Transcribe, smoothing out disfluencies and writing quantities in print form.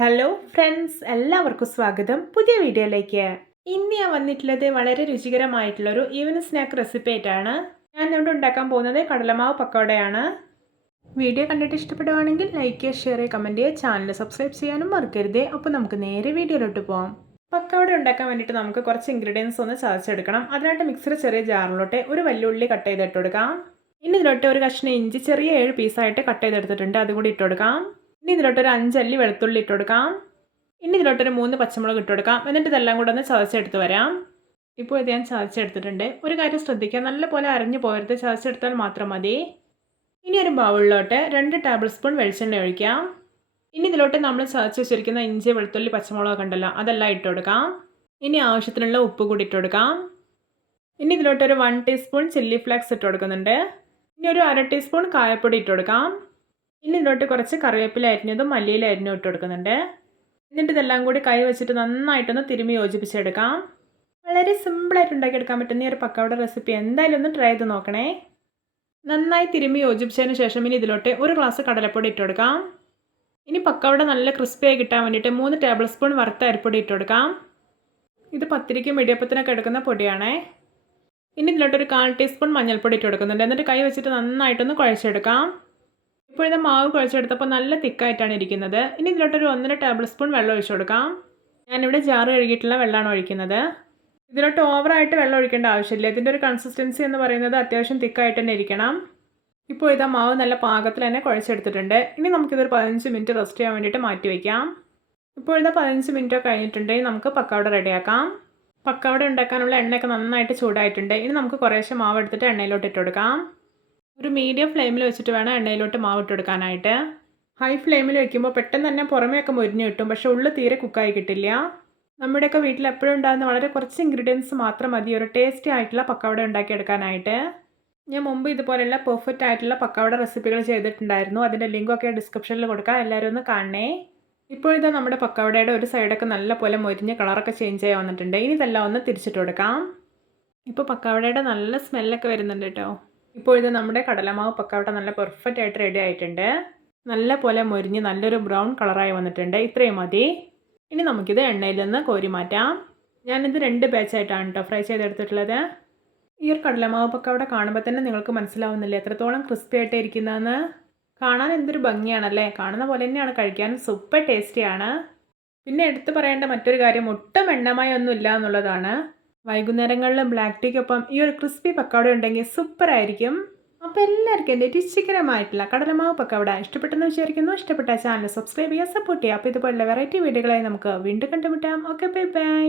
Hello friends, എല്ലാവർക്കും സ്വാഗതം പുതിയ വീഡിയോയിലേക്ക്. ഇന്ന് ഞാൻ വന്നിട്ടുള്ളത് വളരെ രുചികരമായിട്ടുള്ളൊരു ഈവനിങ് സ്നാക്ക് റെസിപ്പി ആയിട്ടാണ്. ഞാൻ ഇവിടെ ഉണ്ടാക്കാൻ പോകുന്നത് കടലമാവ് പക്കോടയാണ്. വീഡിയോ കണ്ടിട്ട് ഇഷ്ടപ്പെടുവാണെങ്കിൽ ലൈക്ക് ചെയ്യുക, ഷെയർ ചെയ്യുക, കമൻറ്റ് ചെയ്യുക, ചാനൽ സബ്സ്ക്രൈബ് ചെയ്യാനും മറക്കരുത്. അപ്പോൾ നമുക്ക് നേരെ വീഡിയോയിലോട്ട് പോകാം. പക്കോട ഉണ്ടാക്കാൻ വേണ്ടിയിട്ട് നമുക്ക് കുറച്ച് ഇൻഗ്രീഡിയൻസ് ഒന്ന് ചതച്ചെടുക്കണം. അതിനായിട്ട് മിക്സിയുടെ ചെറിയ ജാറിലോട്ട് ഒരു വലിയ ഉള്ളി കട്ട് ചെയ്തിട്ട് കൊടുക്കാം. ഇനി ഇതിലോട്ട് ഒരു കഷ്ണം ഇഞ്ചി ചെറിയ 7 പീസായിട്ട് കട്ട് ചെയ്തെടുത്തിട്ടുണ്ട്, അതുകൂടി ഇട്ട് കൊടുക്കാം. ഇനി ഇതിലോട്ടൊരു 5 അല്ലി വെളുത്തുള്ളി ഇട്ട് കൊടുക്കാം. ഇനി ഇതിലോട്ടൊരു 3 പച്ചമുളക് ഇട്ട് കൊടുക്കാം. എന്നിട്ട് ഇതെല്ലാം കൂടെ ഒന്ന് ചതച്ചെടുത്ത് വരാം. ഇപ്പോൾ ഇത് ഞാൻ ചതച്ചെടുത്തിട്ടുണ്ട്. ഒരു കാര്യം ശ്രദ്ധിക്കുക, നല്ലപോലെ അരഞ്ഞു പോകരുത്, ചതച്ചെടുത്താൽ മാത്രം മതി. ഇനി ഒരു ബൗളിലോട്ട് 2 ടേബിൾ സ്പൂൺ വെളിച്ചെണ്ണ ഒഴിക്കാം. ഇനി ഇതിലോട്ട് നമ്മൾ ചതച്ച് വെച്ചിരിക്കുന്ന ഇഞ്ചി വെളുത്തുള്ളി പച്ചമുളക് ഉണ്ടല്ലോ, അതെല്ലാം ഇട്ട് കൊടുക്കാം. ഇനി ആവശ്യത്തിനുള്ള ഉപ്പ് കൂടി ഇട്ട് കൊടുക്കാം. ഇനി ഇതിലോട്ടൊരു 1 ടീസ്പൂൺ ചില്ലി ഫ്ലേക്സ് ഇട്ട് കൊടുക്കുന്നുണ്ട്. ഇനി ഒരു 1/2 ടീസ്പൂൺ കായപ്പൊടി ഇട്ട് കൊടുക്കാം. ഇനി ഇതിലോട്ട് കുറച്ച് കറിവേപ്പില അരിഞ്ഞതും മല്ലിയില അരിഞ്ഞും ഇട്ട് കൊടുക്കുന്നുണ്ട്. എന്നിട്ട് ഇതെല്ലാം കൂടി കൈ വെച്ചിട്ട് നന്നായിട്ടൊന്ന് തിരുമ്മി യോജിപ്പിച്ചെടുക്കാം. വളരെ സിമ്പിളായിട്ട് ഉണ്ടാക്കിയെടുക്കാൻ പറ്റുന്ന ഈ ഒരു പക്കോട റെസിപ്പി എന്തായാലും ഒന്ന് ട്രൈ ചെയ്ത് നോക്കണേ. നന്നായി തിരുമ്മി യോജിപ്പിച്ചതിന് ശേഷം ഇനി ഇതിലോട്ട് ഒരു ഗ്ലാസ് കടലപ്പൊടി ഇട്ട് കൊടുക്കാം. ഇനി പക്കോട നല്ല ക്രിസ്പിയായി കിട്ടാൻ വേണ്ടിയിട്ട് 3 ടേബിൾ സ്പൂൺ വറുത്ത അരിപ്പൊടി ഇട്ട് കൊടുക്കാം. ഇത് പത്തിരിക്കും ഇടിയപ്പത്തിനൊക്കെ എടുക്കുന്ന പൊടിയാണേ. ഇനി ഇതിലോട്ടൊരു 1/4 ടീസ്പൂൺ മഞ്ഞൾപ്പൊടി ഇട്ട് കൊടുക്കുന്നുണ്ട്. എന്നിട്ട് കൈ വെച്ചിട്ട് നന്നായിട്ടൊന്ന് കുഴച്ചെടുക്കാം. ഇപ്പോഴത്തെ മാവ് കുഴച്ചെടുത്തപ്പോൾ നല്ല തിക്കായിട്ടാണ് ഇരിക്കുന്നത്. ഇനി ഇതിലോട്ടൊരു 1.5 ടേബിൾ സ്പൂൺ വെള്ളം ഒഴിച്ചു കൊടുക്കാം. ഞാനിവിടെ ജാറ് കഴുകിയിട്ടുള്ള വെള്ളമാണ് ഒഴിക്കുന്നത്. ഇതിലോട്ട് ഓവറായിട്ട് വെള്ളം ഒഴിക്കേണ്ട ആവശ്യമില്ല. ഇതിൻ്റെ ഒരു കൺസിസ്റ്റൻസി എന്ന് പറയുന്നത് അത്യാവശ്യം തിക്കായിട്ട് തന്നെ ഇരിക്കണം. ഇപ്പോൾ ഇതാ മാവ് നല്ല പാകത്തിൽ തന്നെ കുഴച്ചെടുത്തിട്ടുണ്ട്. ഇനി നമുക്കിതൊരു 15 മിനിറ്റ് റെസ്റ്റ് ചെയ്യാൻ വേണ്ടിയിട്ട് മാറ്റി വയ്ക്കാം. ഇപ്പോൾ ഇതാ 15 മിനിറ്റ് കഴിഞ്ഞിട്ടുണ്ടെങ്കിൽ നമുക്ക് പക്കോട റെഡിയാക്കാം. പക്കോട ഉണ്ടാക്കാനുള്ള എണ്ണയൊക്കെ നന്നായിട്ട് ചൂടായിട്ടുണ്ട്. ഇനി നമുക്ക് കുറേശ്ശെ മാവ് എടുത്തിട്ട് എണ്ണയിലോട്ട് ഇട്ട് കൊടുക്കാം. ഒരു മീഡിയം ഫ്ലെയിമിൽ വെച്ചിട്ട് വേണം എണ്ണയിലോട്ട് മാവ് ഇട്ട് കൊടുക്കാനായിട്ട്. ഹൈ ഫ്ലെയിമിൽ വയ്ക്കുമ്പോൾ പെട്ടെന്ന് തന്നെ പുറമേയൊക്കെ മുരിഞ്ഞ് കിട്ടും, പക്ഷേ ഉള്ളിൽ തീരെ കുക്കായി കിട്ടില്ല. നമ്മുടെയൊക്കെ വീട്ടിൽ എപ്പോഴും ഉണ്ടാകുന്ന വളരെ കുറച്ച് ഇൻഗ്രീഡിയൻസ് മാത്രം മതി ഒരു ടേസ്റ്റി ആയിട്ടുള്ള പക്കോട ഉണ്ടാക്കിയെടുക്കാനായിട്ട്. ഞാൻ മുമ്പ് ഇതുപോലെയുള്ള പെർഫെക്റ്റ് ആയിട്ടുള്ള പക്കോട റെസിപ്പികൾ ചെയ്തിട്ടുണ്ടായിരുന്നു. അതിൻ്റെ ലിങ്കൊക്കെ ഡിസ്ക്രിപ്ഷനിൽ കൊടുക്കാം, എല്ലാവരും ഒന്ന് കാണണേ. ഇപ്പോഴിതാ നമ്മുടെ പക്കോടയുടെ ഒരു സൈഡൊക്കെ നല്ലപോലെ മൊരിഞ്ഞ് കളറൊക്കെ ചേഞ്ച് ആയി വന്നിട്ടുണ്ട്. ഇനി ഇതെല്ലാം ഒന്ന് തിരിച്ചിട്ട് കൊടുക്കാം. ഇപ്പോൾ പക്കോടയുടെ നല്ല സ്മെല്ലൊക്കെ വരുന്നുണ്ട് കേട്ടോ. ഇപ്പോൾ ഇത് നമ്മുടെ കടലമാവ് പക്കോട നല്ല പെർഫെക്റ്റ് ആയിട്ട് റെഡി ആയിട്ടുണ്ട്. നല്ല പോലെ മൊരിഞ്ഞ് നല്ലൊരു ബ്രൗൺ കളറായി വന്നിട്ടുണ്ട്. ഇത്രയും മതി. ഇനി നമുക്കിത് എണ്ണയിൽ നിന്ന് കോരി മാറ്റാം. ഞാനിത് 2 ബാച്ചായിട്ടാണ് കേട്ടോ ഫ്രൈ ചെയ്തെടുത്തിട്ടുള്ളത്. ഈ ഒരു കടലമാവ് പക്കോട കാണുമ്പോൾ തന്നെ നിങ്ങൾക്ക് മനസ്സിലാവുന്നില്ല എത്രത്തോളം ക്രിസ്പി ആയിട്ട് ഇരിക്കുന്നതെന്ന്. കാണാൻ എന്തൊരു ഭംഗിയാണല്ലേ. കാണുന്ന പോലെ തന്നെയാണ് കഴിക്കാനും സൂപ്പർ ടേസ്റ്റിയാണ്. പിന്നെ എടുത്തു പറയേണ്ട മറ്റൊരു കാര്യം, ഒട്ടും എണ്ണമയമൊന്നും ഇല്ല എന്നുള്ളതാണ്. വൈകുന്നേരങ്ങളിൽ ബ്ലാക്ക് ടീക്കൊപ്പം ഈ ഒരു ക്രിസ്പി പക്കോട ഉണ്ടെങ്കിൽ സൂപ്പർ ആയിരിക്കും. അപ്പോൾ എല്ലാവർക്കും എൻ്റെ രുചികരമായിട്ടുള്ള കടലമാവ് പക്കോട ഇഷ്ടപ്പെട്ടെന്ന് വിചാരിക്കുന്നു. ഇഷ്ടപ്പെട്ട ചാനൽ സബ്സ്ക്രൈബ് ചെയ്യുക, സപ്പോർട്ട് ചെയ്യുക. അപ്പോൾ ഇതുപോലുള്ള വെറൈറ്റി വീഡിയോകളായി നമുക്ക് വീണ്ടും കണ്ടുമുട്ടാം. Okay, bye bye.